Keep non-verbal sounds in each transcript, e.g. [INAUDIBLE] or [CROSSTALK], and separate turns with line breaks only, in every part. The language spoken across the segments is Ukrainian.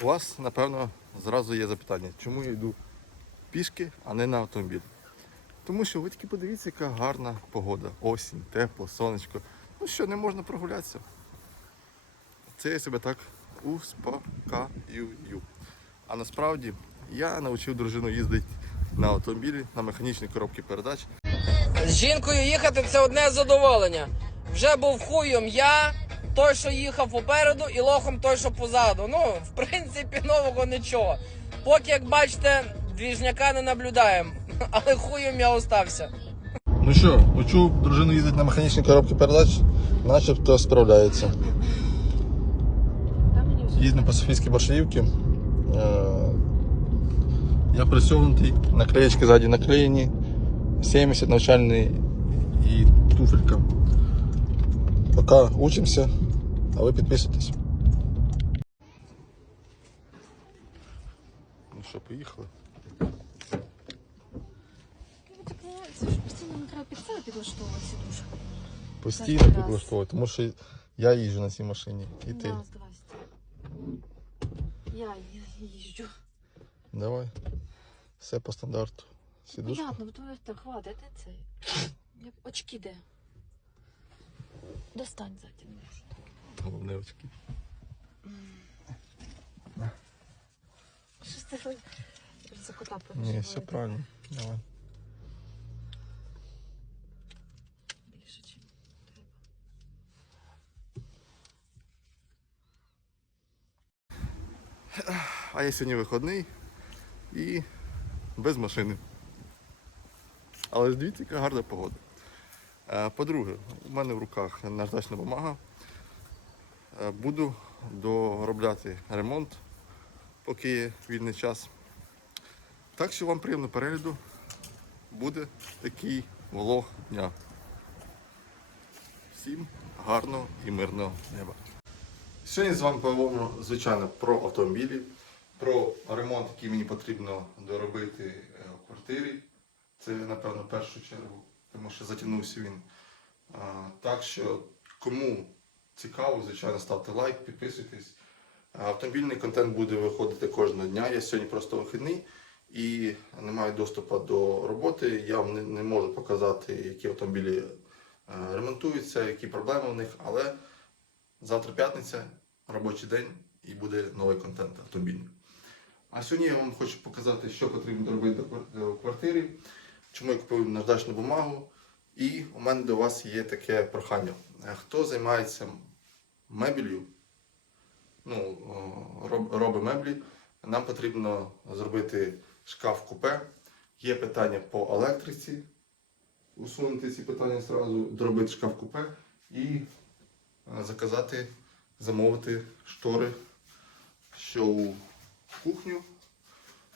У вас, напевно, зразу є запитання, чому я йду пішки, а не на автомобілі. Тому що ви тільки подивіться, яка гарна погода. Осінь, тепло, сонечко. Ну що, не можна прогулятися. Це я себе так успокаюю. А насправді я навчив дружину їздити на автомобілі, на механічній коробці передач.
З жінкою їхати це одне задоволення. Вже був хуєм я, той, що їхав попереду, і лохом той, що позаду. Ну, в принципі, нового нічого. Поки, як бачите, двіжняка не наблюдаємо. [LAUGHS] Але хуєм я остався.
Ну що, учу дружину їздити на механічній коробці передач, начебто справляється. Їздимо по Софійській Боршаївці. Е, Я пристегнутий, наклеєчки ззаді наклеєні, 70 навчальний і туфелька. Поки учимося, а ви підписуйтесь. Ну що, поїхали?
Так, постійно не треба підлаштовувати дуже.
Постійно
Кожен раз.
підлаштовувати, тому що я їжджу на цій машині. І ти.
Я їжджу.
Давай. Все по стандарту. Сідушка.
Понятно, бо так хватить, де цей? Я... Очки де? Достань ззаді. що.
Головне очки.
Щось ти за кота
Ні, все правильно. Давай.
Більше, чим треба.
А я сьогодні виходний і без машини. Але ж дивіться, яка гарна погода. Е, По-друге, у мене в руках наждачна бумага. Е, Буду доробляти ремонт, поки є вільний час. Так що вам приємно перегляду. Буде такий влог дня. Всім гарного і мирного неба. Сьогодні з вами поговоримо, звичайно, про автомобілі, про ремонт, який мені потрібно доробити е, в квартирі. Це, напевно, першу чергу, тому що затягнувся він. А, Так що, кому цікаво, звичайно, ставте лайк, підписуйтесь. Автомобільний контент буде виходити кожного дня. Я сьогодні просто вихідний і не маю доступу до роботи. Я вам не, не можу показати, які автомобілі е, ремонтуються, які проблеми в них, але Завтра п'ятниця, робочий день і буде новий контент автомобільний. А сьогодні я вам хочу показати, що потрібно робити до квар- в квартирі, чому я купив наждачну бумагу. І у мене до вас є таке прохання. Е, Хто займається мебелью, ну, робить меблі, нам потрібно зробити шкаф купе. Є питання по електриці, усунути ці питання одразу, доробити шкаф купе і е, заказати, замовити штори, що у кухню,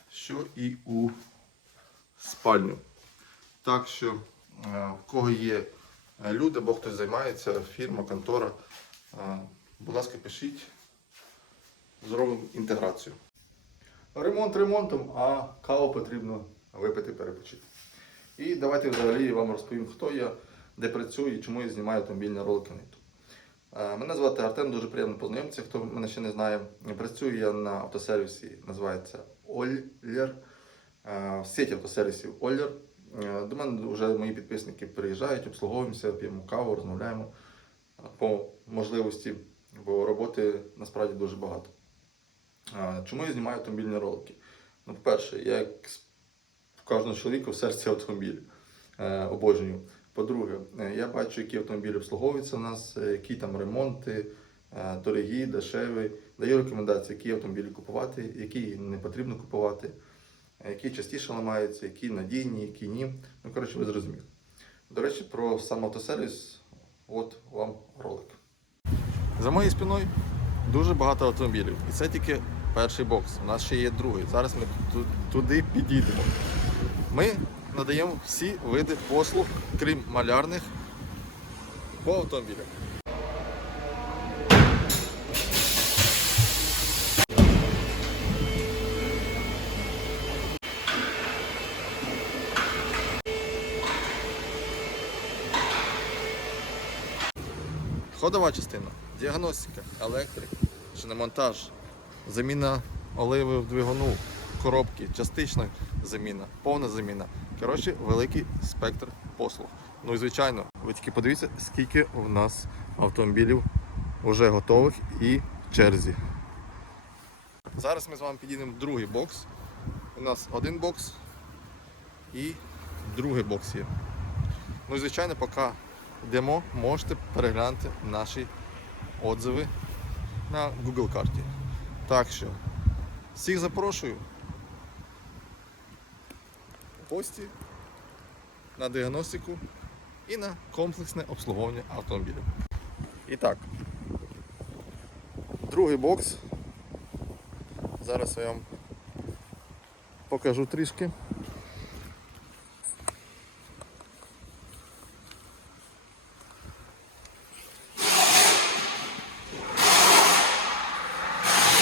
що і у спальню. Так що, е, в кого є е, люди, або хтось займається, фірма, контора, е, будь ласка, пишіть, зробимо інтеграцію. Ремонт ремонтом, а каву потрібно випити, перепочити. І давайте взагалі я вам розповім, хто я, де працюю і чому я знімаю автомобільні ролики на YouTube. Мене звати Артем, дуже приємно познайомитися, хто мене ще не знає. Працюю я на автосервісі, називається Оллер. В сеті автосервісів Оллер. Е, До мене вже мої підписники приїжджають, обслуговуємося, п'ємо каву, розмовляємо по можливості, бо роботи насправді дуже багато. Е, Чому я знімаю автомобільні ролики? Ну, по-перше, я як в кожного чоловіка в серці автомобіль е, обожнюю. По-друге, я бачу, які автомобілі обслуговуються у нас, які там ремонти, дорогі, дешеві. Даю рекомендації, які автомобілі купувати, які не потрібно купувати, які частіше ламаються, які надійні, які ні. Ну, коротше, ви зрозуміли. До речі, про сам автосервіс, от вам ролик. За моєю спиною дуже багато автомобілів. І це тільки перший бокс. У нас ще є другий. Зараз ми туди підійдемо. Ми надаємо всі види послуг, крім малярних, по автомобілям. Ходова частина, діагностика, електрика, шиномонтаж, заміна оливи в двигуну, коробки, частична заміна, повна заміна. Коротше, великий спектр послуг. Ну і звичайно, ви тільки подивіться, скільки в нас автомобілів вже готових і в черзі. Зараз ми з вами підійдемо в другий бокс. У нас один бокс і другий бокс є. Ну і звичайно, поки йдемо, можете переглянути наші отзиви на Google карті. Так що, всіх запрошую гості на діагностику і на комплексне обслуговування автомобіля. І так, другий бокс. Зараз я вам покажу трішки.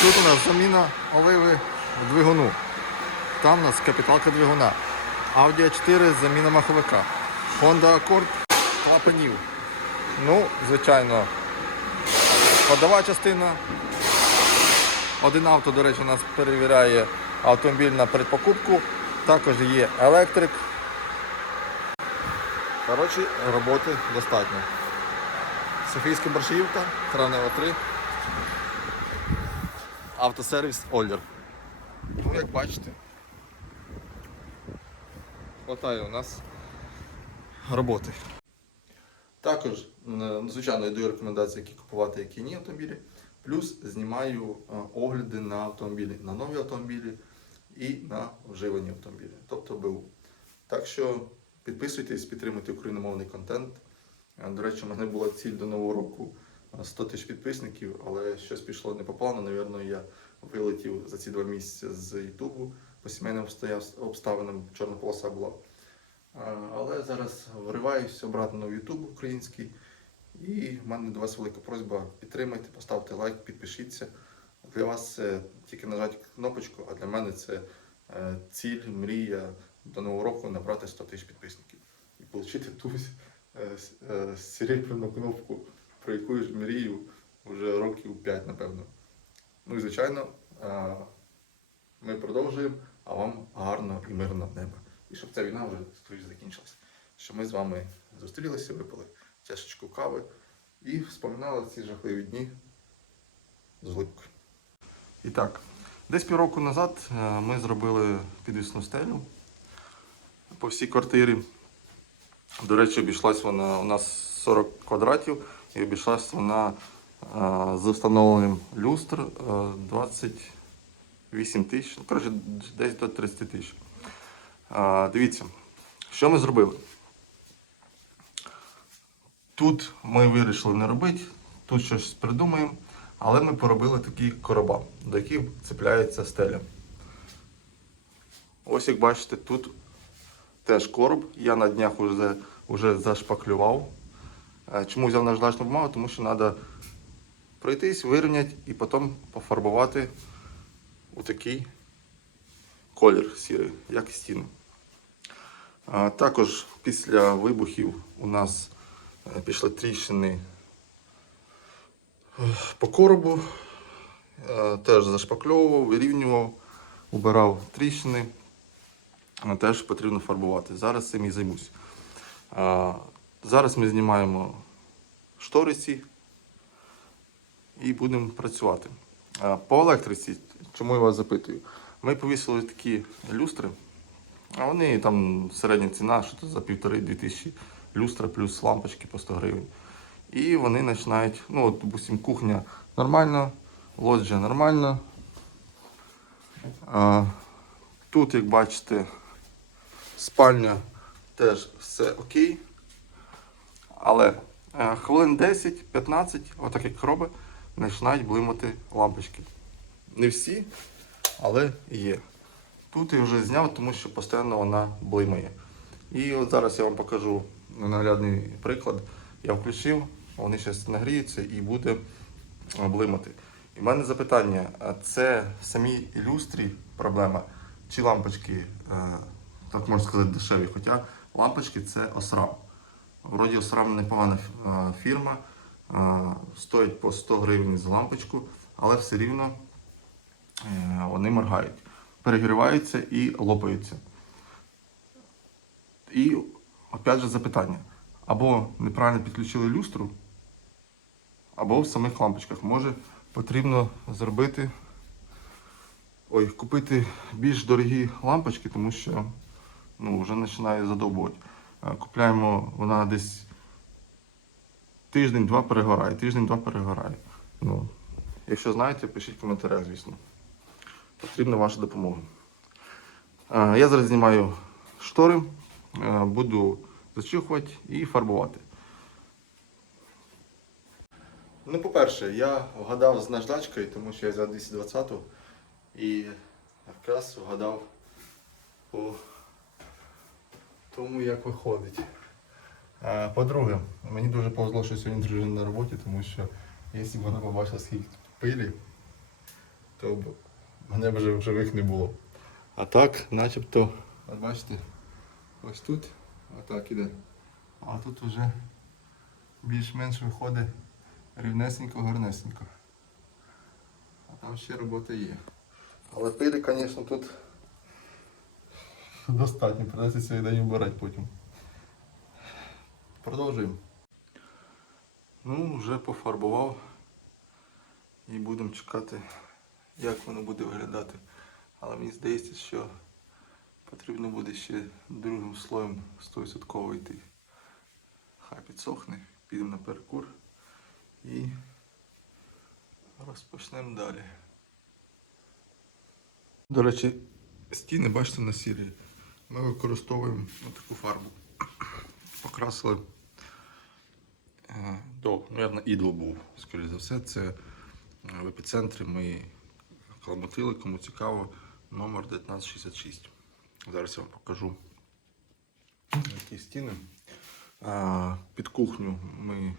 Тут у нас заміна оливи в двигуну. Там у нас капіталка двигуна. Audi a 4 заміна маховика. Honda Accord клапанів. Ну, звичайно, ходова частина. Один авто, до речі, у нас перевіряє автомобіль на предпокупку. Також є електрик. Коротше, роботи достатньо. Софійська Боршівка, Травнева 3. Автосервіс Олдер. Ну, як бачите, хватає у нас роботи. Також, м, звичайно, я даю рекомендації, які купувати, які ні автомобілі. Плюс знімаю е, огляди на автомобілі, на нові автомобілі і на вживані автомобілі, тобто БУ. Так що підписуйтесь, підтримуйте україномовний контент. Е, До речі, у мене була ціль до нового року е, 100 тисяч підписників, але щось пішло не по плану. Навірно, я вилетів за ці два місяці з Ютубу по сімейним обставинам, чорна полоса була. Але зараз вриваюсь обратно в Ютуб український. І в мене до вас велика просьба підтримайте, поставте лайк, підпишіться. Для вас це тільки нажати кнопочку, а для мене це е, ціль, мрія до нового року набрати 100 тисяч підписників і отримати ту е, е, серебряну кнопку, про яку ж мрію вже років 5, напевно. Ну і звичайно, е, ми продовжуємо, а вам гарного і мирного неба. І щоб ця війна вже скоріше закінчилася. Щоб ми з вами зустрілися, випили чашечку кави і вспоминали ці жахливі дні з улипкою. І так, десь півроку назад е, ми зробили підвісну стелю по всій квартирі. До речі, обійшлась вона у нас 40 квадратів і обійшлась вона е, з встановленням люстр е, 28 тисяч, ну, коротше, десь до 30 тисяч. Е, Дивіться, що ми зробили. Тут ми вирішили не робити, тут щось придумаємо, але ми поробили такі короба, до яких цепляється стеля. Ось як бачите, тут теж короб. Я на днях вже, вже зашпаклював. Чому взяв наждачну бумагу? Тому що треба пройтись, вирівняти і потім пофарбувати у такий колір сірий, як і стіни. Також після вибухів у нас е, пішли тріщини е, по коробу. Е, Теж зашпакльовував, вирівнював, убирав тріщини. Теж потрібно фарбувати. Зараз цим і займусь. Зараз ми знімаємо шториці і будемо працювати. По електриці, чому я вас запитую? Ми повісили такі люстри. А вони там середня ціна, що то за півтори-дві тисячі люстра плюс лампочки по 100 гривень. І вони починають, ну от, допустим, кухня нормально, лоджія нормально. А, тут, як бачите, спальня теж все окей. Але е, хвилин 10-15, отак як робить, починають блимати лампочки. Не всі, але є. Тут я вже зняв, тому що постійно вона блимає. І от зараз я вам покажу наглядний приклад. Я включив, вони зараз нагріються і буде е, блимати. І в мене запитання: це в самій люстрі проблема, чи лампочки, е, так можна сказати, дешеві? Хоча лампочки це Осрам. Вроді Осрам непогана е, фірма, е, стоїть по 100 гривень за лампочку, але все рівно е, вони моргають, перегріваються і лопаються. І опять же запитання. Або неправильно підключили люстру, або в самих лампочках. Може потрібно зробити. Ой, купити більш дорогі лампочки, тому що ну, вже починає задовбувати. Купляємо, вона десь тиждень-два перегорає, тиждень-два перегорає. Ну, якщо знаєте, пишіть в коментарях, звісно. Потрібна ваша допомога. Я зараз знімаю штори, буду зачухувати і фарбувати. Ну, по-перше, я вгадав з наждачкою, тому що я взяв 220 і якраз вгадав по тому, як виходить. Е, По-друге, мені дуже повезло, що сьогодні дружина на роботі, тому що якщо б вона побачила, скільки тут пилі, то б мене б вже живих не було. А так, начебто, от бачите, ось тут, отак іде. А тут вже більш-менш виходить рівнесенько, гарнесенько. А там ще робота є. Але пилі, звісно, тут [LAUGHS] достатньо, придеться цей день вбирати потім. Продовжуємо. Ну, вже пофарбував і будемо чекати, як воно буде виглядати. Але мені здається, що потрібно буде ще другим слоєм 100% йти. Хай підсохне, підемо на перекур і розпочнемо далі. До речі, стіни, бачите, на сірі. Ми використовуємо таку фарбу. Покрасили е, до, мабуть, ідол був, скоріше за все. Це е, в епіцентрі ми каламутили, кому цікаво, номер 1966. Зараз я вам покажу які стіни. А, Під кухню ми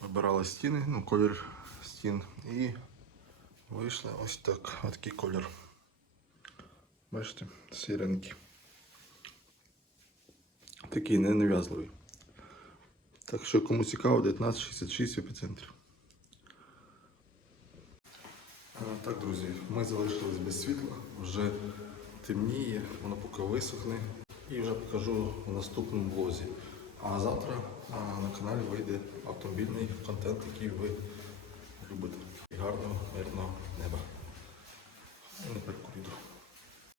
вибирали стіни, ну, колір стін. І вийшли ось так, ось такий колір. Бачите, сіренький. Такий ненав'язливий. Так що кому цікаво, 1966 в епіцентрі. Так, друзі, ми залишились без світла, вже темніє, воно поки висохне. І вже покажу в наступному влозі. А завтра на каналі вийде автомобільний контент, який ви любите. Гарного, мирного неба. І на перекуріду.